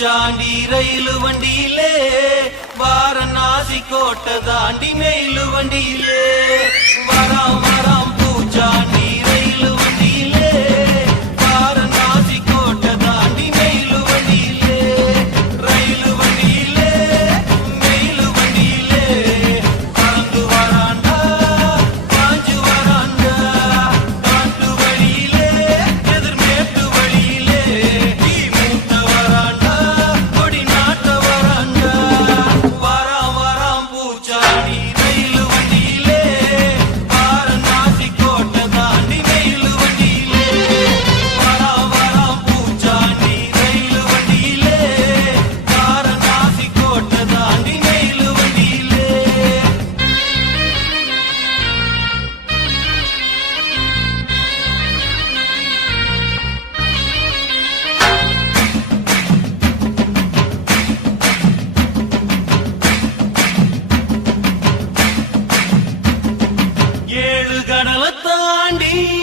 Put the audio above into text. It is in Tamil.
முச்சாண்டி ரயிலு வண்டியிலே வாரணாசி கோட்டை தாண்டி மெயிலு வண்டியிலே. வராம் வராம் Gandhi.